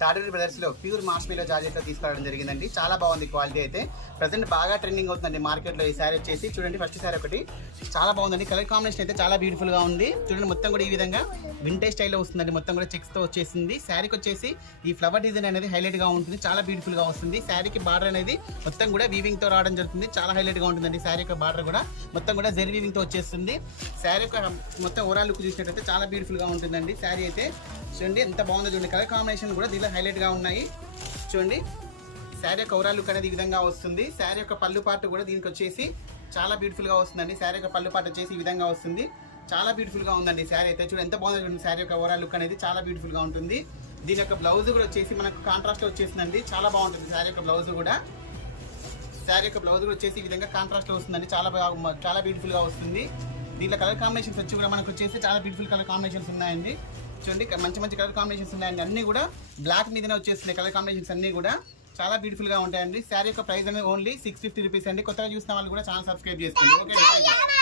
Taduri బ్రదర్స్లో pure మాస్మీలో జార్జెట్లో తీసుకురావడం జరిగిందండి. చాలా బాగుంది క్వాలిటీ అయితే. ప్రజెంట్ బాగా ట్రెండింగ్ అవుతుందండి మార్కెట్లో ఈ శారీ వచ్చేసి. చూడండి ఫస్ట్ శారీ ఒకటి చాలా బాగుందండి. కలర్ కాంబినేషన్ అయితే చాలా బ్యూటిఫుల్గా ఉంది. చూడండి మొత్తం కూడా ఈ విధంగా వింటేజ్ స్టైల్లో వస్తుందండి. మొత్తం కూడా చెక్స్తో వచ్చేసింది. శారీకి వచ్చేసి ఈ ఫ్లవర్ డిజైన్ అనేది హైలైట్గా ఉంటుంది. చాలా బ్యూటిఫుల్గా వస్తుంది. శారీకి బార్డర్ అనేది మొత్తం కూడా వీవింగ్తో రావడం జరుగుతుంది. చాలా హైలైట్గా ఉంటుందండి. శారీ యొక్క బార్డర్ కూడా మొత్తం కూడా జెరీ వీవింగ్తో వచ్చేస్తుంది. శారీ యొక్క మొత్తం ఓవరాల్ లుక్ చూసినట్టయితే చాలా బ్యూటిఫుల్గా ఉంటుందండి. శారీ అయితే చూడండి ఎంత బాగుందో చూడండి. కలర్ కాంబినేషన్ కూడా దీనిలో హైలైట్గా ఉన్నాయి. చూడండి శారీ యొక్క ఓవరాల్ లుక్ అనేది ఈ విధంగా వస్తుంది. శారీ యొక్క పళ్ళు పార్ట్ కూడా దీనికి వచ్చేసి చాలా బ్యూటిఫుల్గా వస్తుందండి. శారీ యొక్క పళ్ళు పార్ట్ వచ్చేసి ఈ విధంగా వస్తుంది. చాలా బ్యూటిఫుల్గా ఉందండి శారీ అయితే. చూడండి ఎంత బాగుందో చూడండి. శారీ యొక్క ఓవరాల్ లుక్ అనేది చాలా బ్యూటిఫుల్గా ఉంటుంది. దీని యొక్క బ్లౌజ్ కూడా వచ్చేసి మనకు కాంట్రాస్ట్లో వచ్చేసిందండి. చాలా బాగుంటుంది శారీ యొక్క బ్లౌజ్ కూడా. శారీ యొక్క బ్లౌజ్ కూడా వచ్చేసి ఈ విధంగా కాంట్రాస్ట్లో వస్తుందండి. చాలా బ్యూటిఫుల్గా వస్తుంది. దీంట్లో కలర్ కాంబినేషన్స్ వచ్చి కూడా మనకు వచ్చేసి చాలా బ్యూటిఫుల్ కలర్ కాంబినేషన్స్ ఉన్నాయండి. చూడండి మంచి కలర్ కాంబినేషన్స్ ఉన్నాయండి. అన్నీ కూడా బ్లాక్ మీదనే వచ్చేస్తున్నాయి కలర్ కాంబినేషన్స్ అన్నీ కూడా చాలా బ్యూటిఫుల్గా ఉంటాయండి. శారీ యొక్క ప్రైస్ అనేది ఓన్లీ 650 రూపీస్ అండి. కొత్తగా చూసిన వాళ్ళు కూడా ఛానల్ సబ్స్క్రైబ్ చేసుకోండి. ఓకే.